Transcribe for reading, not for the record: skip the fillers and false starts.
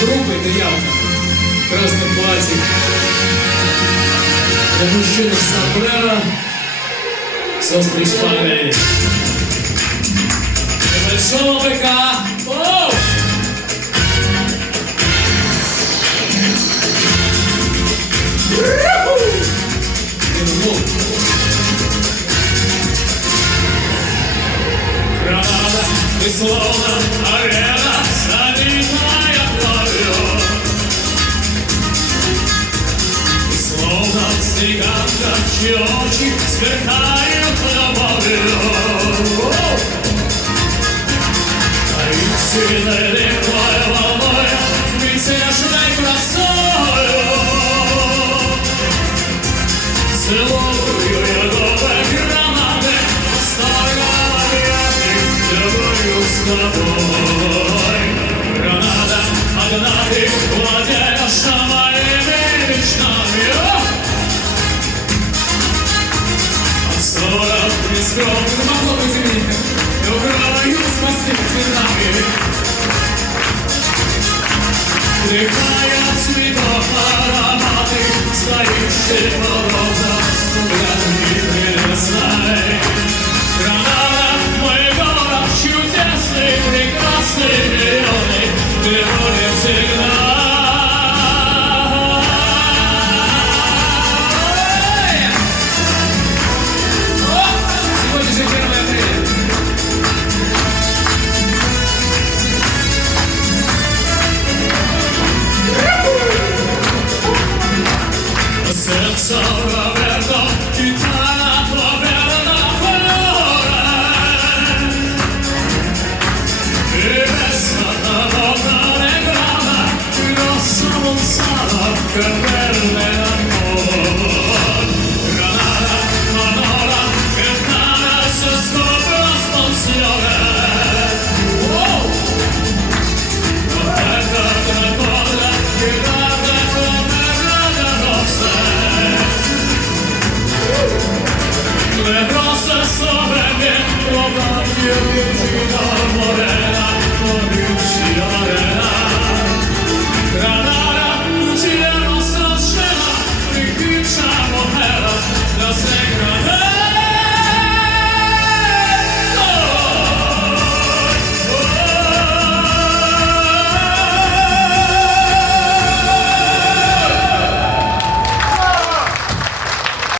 Группы это явно в красном платье. Для мужчин сомбреро с острой шпагой. Для большого быка. Оу! Гранада, ты словно арена, забитая кровью. Ты словно цыганка, чьи очи сверкают любовью. Таинственной легкой волной, мятежной красою. Целую я губы гранаты, восторгом объятий, любовью с тобой. Граната, одна ты владеешь моими мечтами. От ссоров нескромных могло быть миг, укрою спасти цветами. Вдыхая цветов ароматы, стоишь ровно с взглядом прелестной. Гранада, мой город чудесный, прекрасный, миллионный, ты будешь всегда. Сегодня же 1 апреля. Senza Roberto, chitarra tua bella flore. E questa bocca negrana, grossa mozzata, che bella d'amore. Granata, Manora, che nada se scopre la spansione. Wow! Aperta la porta, che guarda come grande rosse. Le rose sopra me, proprio vicino al morena, non riuscire